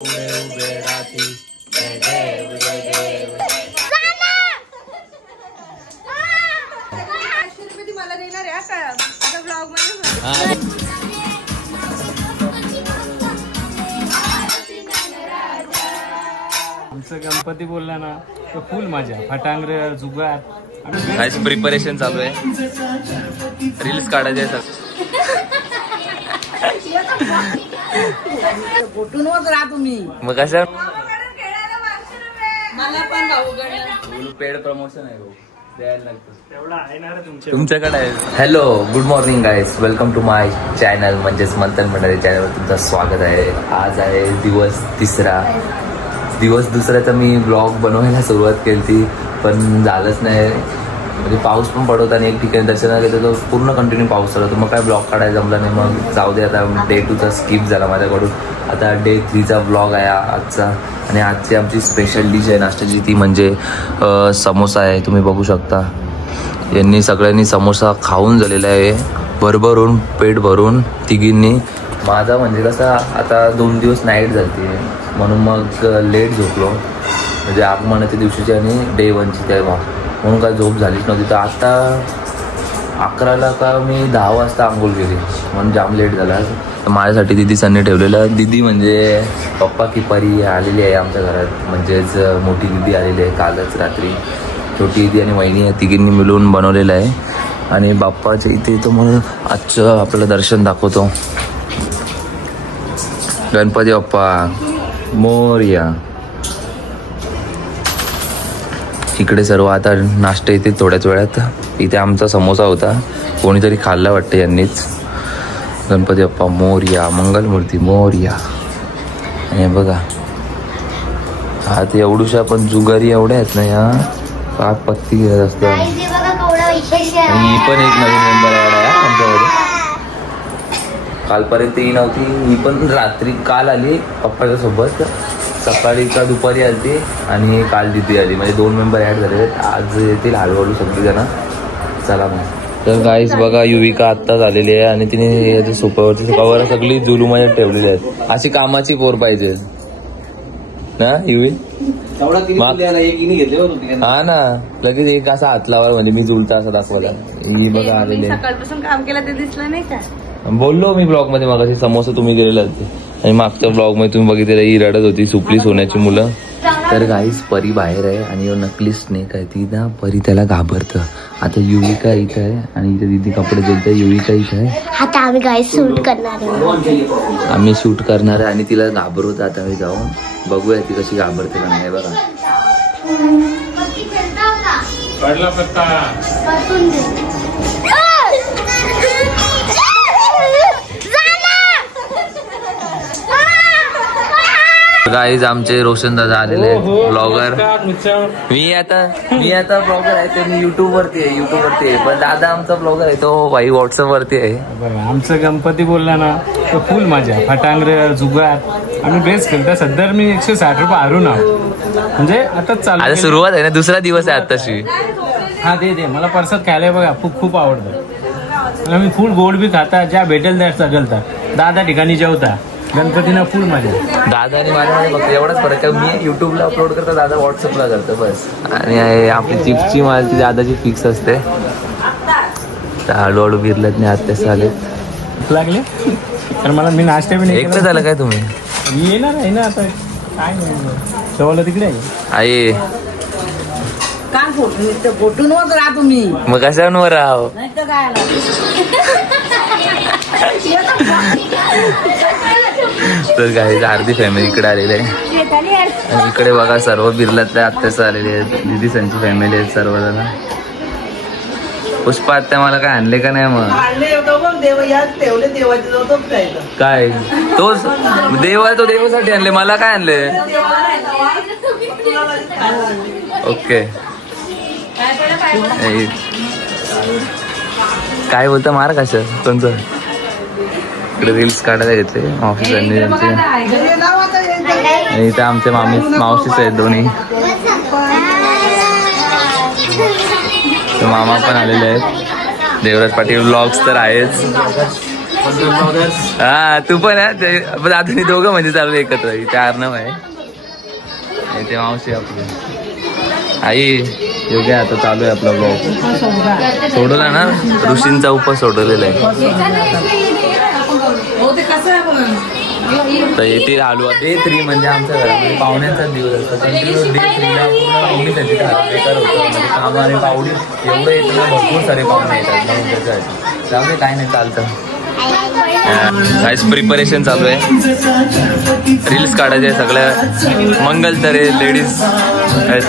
उभे राहती जय देव जय देव. मला देणार आहे आता ब्लॉग मध्ये. आमचं गणपती बोलला ना तर फुल मजा, फटांगरे जुगार. काहीच प्रिपरेशन चालू आहे, रील्स काढायचे आहेत. मग कशा पेड प्रमोशन आहे द्यायला लागतं तुमच्याकडे आहे. Hello good morning guys, welcome to my channel म्हणजेच मंथन मंडळी चॅनलवर तुमचं स्वागत आहे. आज आहे दिवस दुसरा तर मी ब्लॉग बनवायला सुरुवात केली ती पण झालंच नाही. म्हणजे पाऊस पण पडत आणि एक ठिकाणी दर्शनाला गेलं तर पूर्ण कंटिन्यू पाऊस चालू होता. मग काय ब्लॉग काढायला जमला नाही. मग जाऊ दे आता, डे 2चा स्किप झाला माझ्याकडून. आता डे 3चा ब्लॉग आहे आजचा. आणि आजची आमची स्पेशल डिश आहे नाश्त्याची, ती म्हणजे समोसा आहे. तुम्ही बघू शकता यांनी सगळ्यांनी समोसा खाऊन झालेला आहे भरभरून, पेट भरून तिघींनी. माझा म्हणजे कसा आता 2 दिवस नाईट झाली म्हणून मग लेट झोपलो, म्हणजे आगमनाच्या दिवशीची आणि डे 1ची तेव्हा, म्हणून काय झोप झालीच नव्हती. तर आता 11ला का मी 10 वाजता आंघोळ केली म्हणून जाम लेट झाला. तर माझ्यासाठी दिदी सन्नी ठेवलेलं. दिदी म्हणजे पप्पा की परी आलेली आहे आमच्या घरात, म्हणजेच मोठी दिदी आलेली आहे कालच रात्री. छोटी दिदी आणि वहिनी या तिघींनी मिळून बनवलेलं आहे. आणि बाप्पाच्या इथे येतो म्हणून आजचं आपल्याला दर्शन दाखवतो. गणपती बाप्पा मोरया. इकडे सर्व आता नाश्ता येते थोड्याच वेळात. इथे आमचा समोसा होता, कोणीतरी खाल्ला वाटतं यांनीच. गणपती बाप्पा मोरया, मंगलमूर्ती मोरया. आणि बघा हा ते एवढूशा पण जुगारी एवढ्या आहेत ना या, 5 पत्ती घेत असतात. आणि ही पण एक नवीन मेंबर आहे आमच्यामध्ये. कालपर्यंत ही नव्हती, ही पण रात्री काल आली पप्पाच्या सोबत. सकाळी का दुपारी आली आणि काल दिदी आली, म्हणजे 2 मेंबर ॲड झाले. आज येतील हळूहळू सगळीजण. चला मग. तर गाईस बघा युविका आत्ताच आलेली आहे आणि तिने याच्या सोफ्यावरची कवर सगळी जुलूमाच्यात ठेवलेली आहेत. अशी कामाची पोर पाहिजे ना युवी. हा ना, लगेच एक असा हात लावा म्हणजे मी जुलता असं दाखवायला. ही बघा आलेली आहे. सकाळपासून काम केलं ते दिसलं नाही का. बोललो मी ब्लॉग मध्ये मगाशी समोसा तुम्ही गेलेला होते. आणि मागच्या ब्लॉग मध्ये तुम्ही बघितलेलं ही रडत होती, सुपली सोन्याची मुलं. तर गाईस परी बाहेर आहे आणि नकली स्नेक आहे ती ना, परी त्याला घाबरतं. आता युविका इथं आहे आणि इथे दिदी कपडे देते. युविका इथं आहे. आता आम्ही गाईस शूट करणार आहे. आम्ही शूट करणार आहे आणि तिला घाबरवतो. आता आम्ही जाऊन बघूया ती कशी घाबरते का नाही. बघा पडला पत्ता. गाईज आमचे रोशन दादा आलेले आहेत ब्लॉगर. मी आता ब्लॉगर आहे ते, मी युट्यूब वरती आहे. पण दादा आमचा ब्लॉगर आहे तो भाई व्हॉट्सअप वरती आहे. आमचं गणपती बोलला ना तर फुल मजा, फटांगरे जुगार. आम्ही ड्रेस केलता. सध्या मी 160 रुपये हरून आहो, म्हणजे आता चालू. आता सुरुवात आहे ना, दुसरा दिवस आहे आताशी. हा दे मला परसात खायला बघा खूप आवडतं. मी फुल गोड बी खाता, ज्या भेटेल त्या सगळता. 10 ठिकाणी जेवता. गणपतीना फुल मजा. दादा आणि माझ्यामध्ये फक्त एवढाच फरक आहे, मी युट्यूबला अपलोड करतो, दादा व्हॉट्सअपला करतो बस. आणि आपली चिप्सची माल ती दादाची फिक्स असते. तर हळूहळू बिरलत नाही, आज तसं आले लागले. तर मला मी नाश्ता बी नाही एकटं झालं काय तुम्ही. येणार आहे ना आता, काय नाही शेवाला तिकडे आहे. आई काय फोटोंवर राहा तुम्ही, मग कशावर राहावं. तर काही अर्धी फॅमिली इकडे आलेली आहे. आणि इकडे बघा सर्व बिर्लातल्या आत्याच आलेले आहेत. दिदी संची फॅमिली आहेत सर्वजण. पुष्पा आत्या मला काय आणले का नाही. मग काय तोच तो देवासाठी आणले, मला काय आणले. ओके काय बोलता मार कसं कोणतं. इकडे रील्स काढायला घेतले ऑफिसरनी त्यांचे. आणि इथे आमचे मावशीच आहेत दोन्ही. मामा पण आलेले आहेत. देवराज पाटील व्लॉग्स तर आहेच. हा तू पण आहे पण आता मी दोघं म्हणजे चालू एकत्र इथे अर्णव आहे इथे मावशी आपली आई योग्य आता चालू आहे आपला ब्लॉग सोडवला ना ऋषींचा उपास सोडवलेला आहे तर येथे आलो डे 3 म्हणजे आमच्या घरामध्ये पाहुण्यांचा दिवस असतो कंटिन्यू डे 3ला पाहुणीसाठी बेकार होतं म्हणजे कामं आणि पाहुणी एवढं येतं ना भरपूर सारे पाहुणे येतात म्हणून त्याचं त्यामुळे काय नाही चालतं काहीच प्रिपरेशन चालू आहे रील्स काढायचे सगळ्या मंगलतरे लेडीज आहेत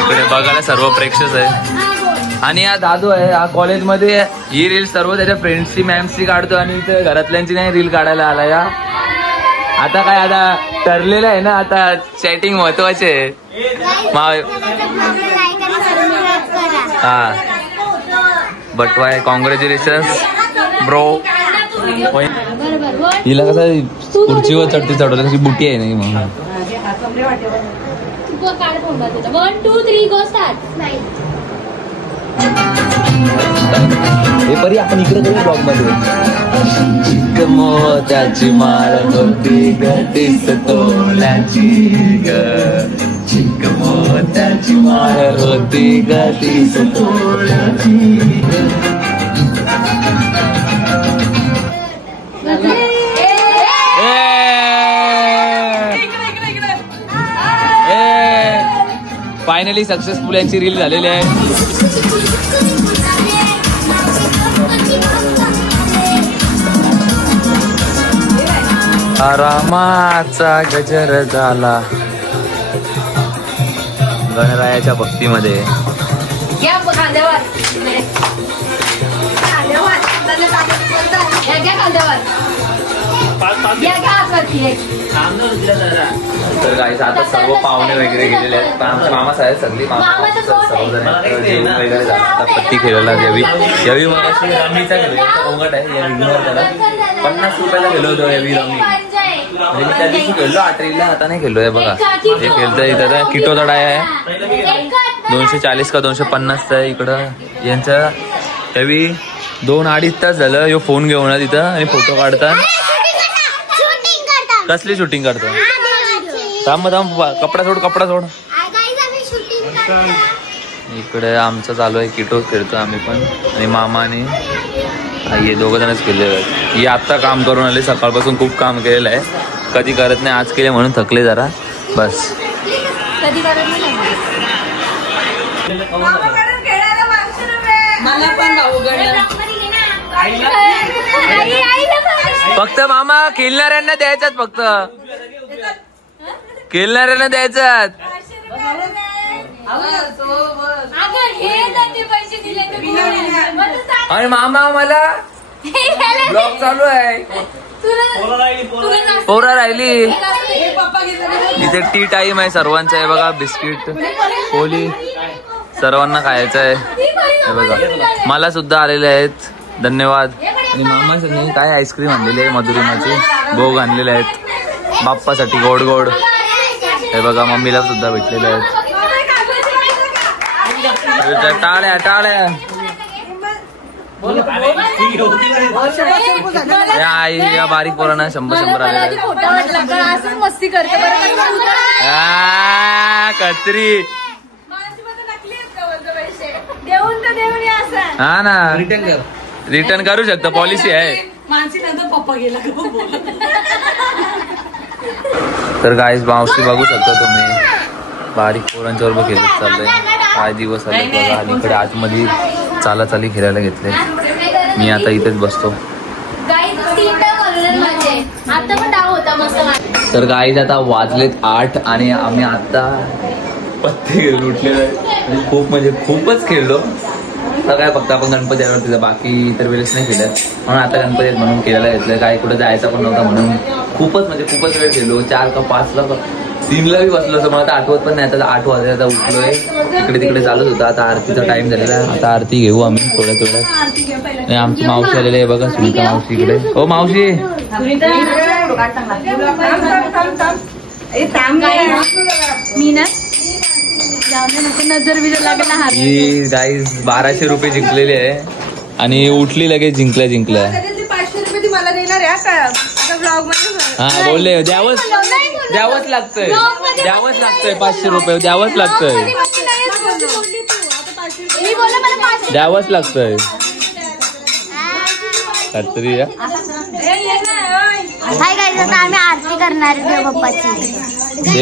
इकडे बघायला सर्व प्रेक्षक आहे आणि हा दादू आहे हा कॉलेजमध्ये ही रील सर्व त्याच्या फ्रेंड्सची मॅम्सची काढतो आणि इथे घरातल्यांची नाही रील काढायला आला या आता काय आता ठरलेलं आहे ना आता चॅटिंग महत्वाचे आहे हा बट वाय कॉंग्रॅच्युलेशन्स ब्रो हिला कसं खुर्चीवर चढवलं कशी बुटी आहे नाही म्हणून 1 2 3 गो स्टार्ट हे परी आपण इकडे करू ब्लॉग मध्ये मोत्याची माळ होती गतीस तोलाची ग चिक मोत्याची माळ होती गतीस तोलाची फायनली सक्सेसफुल यांची रील झालेली आहे रामाचा गजर झाला गणरायाच्या भक्तीमध्ये तर गाईस आता सर्व पाहुणे वगैरे गेलेले आहेत पण आमच्या मामा साहेब सगळी सर्वजण जेवण वगैरे झालं आता पत्ती खेळायला यावी मग रमीचा कोंगट आहे या इग्नोर त्याला 50 रुपयाला गेलो होतो यावी रमी म्हणजे मी त्या दिवशी खेळलो 8 रीलला आता नाही खेळलो आहे बघा हे खेळतोय इथं किटो तडाय आहे 240 का 250 आहे इकडं यांच्या यावी 2-2.5 तास झालं यो फोन घेऊन तिथं आणि फोटो काढतात कसली शूटिंग करतो थांब कपडा सोड इकडे आमचं चालू आहे किटो खेळतो आम्ही पण आणि मामा आणि हे दोघं जणच खेळलेले आहेत ही आत्ता काम करून आले सकाळपासून खूप काम केलेलं आहे कधी करत नाही आज केले म्हणून थकले जरा बस फक्त मामा खेळणाऱ्यांना द्यायच्यात फक्त खेळणाऱ्यांना द्यायच्यात आणि मामा मला ब्लॉग चालू आहे पोरा राहिली इथे टी टाइम आहे सर्वांचा आहे बघा बिस्किट पोली सर्वांना खायचं आहे हे बघा मला सुद्धा आलेले आहेत धन्यवाद आणि मामा सगळे काय आईस्क्रीम आणलेली आहे मधुरिमाची भोग आणलेले आहेत बाप्पासाठी गोड गोड हे बघा मम्मीला सुद्धा भेटलेले आहेत टाळ्या टाळ्या आई या बारीक पोरांना 100 आले मस्ती करते कत्री हा ना रिटर्न करू शकतो पॉलिसी आहे तर गाईस मावशी बघू शकता तुम्ही बारीक पोरांच्या बरोबर खेळत चाललंय काय दिवस आले बघा आणि इकडे आतमध्ये चालाचाली खेळायला घेतले मी आता इथेच बसतो तर गाईज आता वाजलेत 8 आणि आम्ही आता पत्ते लुटलेलो आहे खूप म्हणजे खूपच खेळलो आता काय फक्त आपण गणपती आलो तिथं बाकी इतर वेळेस नाही खेळत म्हणून आता गणपती म्हणून खेळायला घेतलं काय कुठं जायचं पण नव्हता म्हणून खूपच वेळ खेळलो 4 का 5 ला 3ला बी बसलो असं मला आता आठवत पण नाही आता 8 वाजता उठलोय इकडे तिकडे चालूच होता आता आरतीचा टाइम झालेला आहे आता आरती घेऊ आम्ही थोड्या आमची मावशी आलेली आहे बघा सुनीता मावशी इकडे हो मावशी मी ना नजर बिजर लागला हात. ही गाईज 1200 रुपये जिंकलेली आहे आणि उठली लगेच जिंकल्या 500 रुपये ती मला देणार आहे आता ब्लॉग मध्ये. हा बोलले द्यावंच लागतंय 500 रुपये द्यावंच लागतंय द्यावंच लागतंय खात्री. हाय गाईज, आता आम्ही आरती करणार देवबाप्पाची.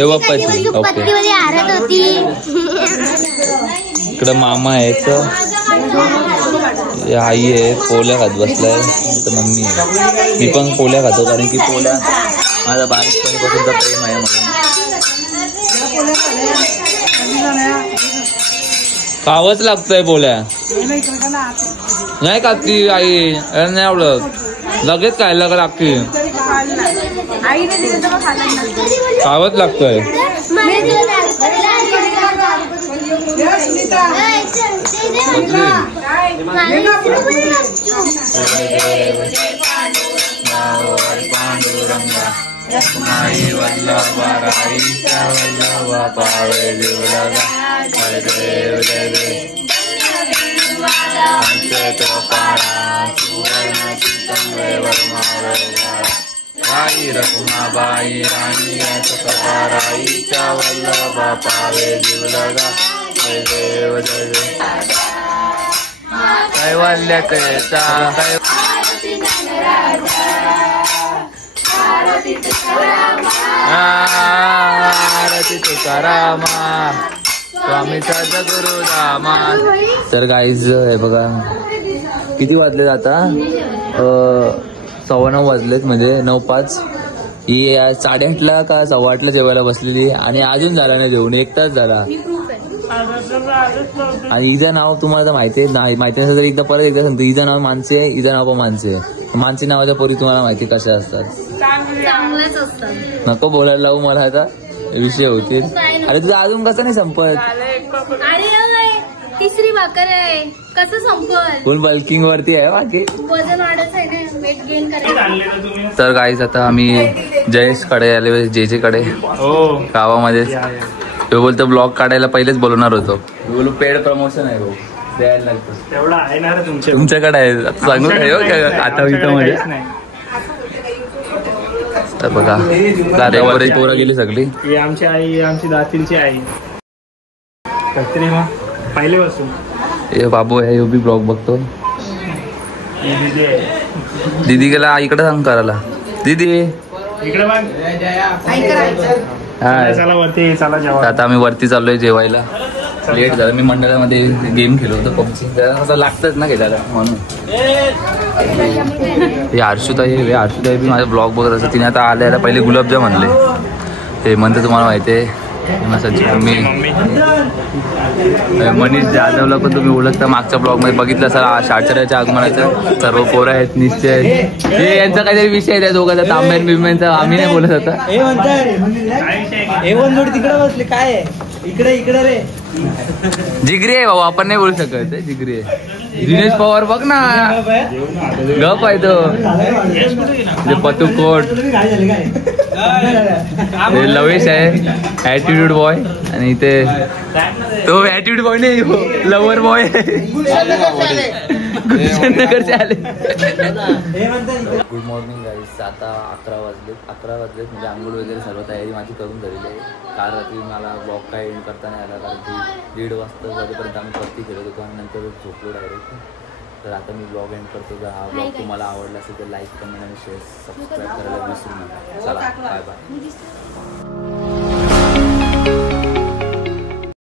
ओके, पत्तीमध्ये आरत होती. इकडं मामा आहेत, आई आहे, पोल्या खात बसलाय, तर मम्मी आहे. मी पण पोल्या खातो कारण की पोल्या माझा बारीकपणीपासूनचा प्रेम आहे म्हणून. खावंच लागतंय पोल्या. नाही खाती आई, नाही आवडत, लगेच खायला लागते. खावंच लागतंय. रखमाई वल्लभा राईच्या वल्लभा पावे देवलगा जय देव जय देव पाळा सुवर्णाची तंगवे वर्मावेला राई रखमाबाई राणी राईच्या वल्लभा पावे देवलगा जय देव जय देव. कैवल्यात येता आरती तुकारामा स्वामीचा गुरु रामा. तर गाईज हे बघा किती वाजलेत आता, 9:15 वाजलेत, म्हणजे 9:05. ही 8:30ला का 8:15ला जेवायला बसलेली आणि अजून झाला नाही जेवण, 1 तास झाला. आणि हिचं नाव तुम्हाला माहिती नाही, माहिती नसेल तर एकदा सांगतो. हिचं नाव मानसी आहे, हिचं नाव पण मानसी आहे. मानसी नावाच्या पोरी तुम्हाला माहिती कशा असतात, नको बोलायला लावू मला, आता विषय होतील. अरे तुझं अजून कसं नाही संपत, तिसरी भाकर आहे, कसं संपल. फुल बल्किंग वरती आहे बाकी वजन वाढत आहे ना, वेट गेन करायचं. तर गाईज आता आम्ही जयेश कडे आले, जे कडे गावामध्ये. तो बोलतो ब्लॉग काढायला पहिलेच बोलवणार होतो, बोलू पेड प्रमोशन आहे, द्यायला लागतं तेवढा आहे ना रे तुमच्याकडे आहे, आता सांगू काय आता इथं मध्ये. तर बघा दाद्यावर पोरं गेली सगळी. ही आमची आई, आमची दातींची आई कत्री. मग पहिले बसून हे बाबू आहे, बी ब्लॉग बघतो. दीदी गेला इकडे सांग करायला. दीदी इकडे बघ, चला वरती चला जेवा. आता आम्ही वरती चाललोय जेवायला. लेट झालं, मी मंडळामध्ये गेम खेळलो होतो पबजी, असं लागतच ना खेळायला म्हणून. हे हर्षुताई बी माझा ब्लॉग बघत असं. तिने आता आल्याला पहिले गुलाबजाम आणले, हे म्हणतं तुम्हाला माहिती आहे. सचिन मम्मी मनीष जाधवला पण तुम्ही ओळखता, मागच्या ब्लॉग मध्ये बघितलं असाल. शाळचऱ्याच्या आगमनाचं सर्व पोरं आहेत, निश्चय हे यांचा काहीतरी विषय आहे त्या दोघांचा, तांब्यान बिंब्यांचा. आम्ही नाही बोलत आता. तिकडे बसले काय इकडे रे जिगरी आहे भाऊ, आपण नाही बोलू शकत. जिगरी आहे. दिनेश पवार बघ ना, गप आहे तो. पतुकोट लवेश आहे, ऍटिट्यूड बॉय. आणि इथे तो ऍटिट्यूड बॉय नाही, लवर बॉय गुलशननगरचे आले. गुड मॉर्निंग गाईस. आता 11 वाजलेत म्हणजे आंघोळ वगैरे सर्व तयारी माझी करून झालेली आहे. काल रात्री मला ब्लॉग काय एंड करता नाही आला, कारण की 1:30 वाजता वाजेपर्यंत आम्ही पत्ती खेळत होतो आणि नंतर झोपलो डायरेक्ट. तर आता मी ब्लॉग एंड करतो. जर हा ब्लॉग तुम्हाला आवडला असेल तर लाईक, कमेंट आणि शेअर, सबस्क्राईब करायला विसरू नका. चला बाय बाय.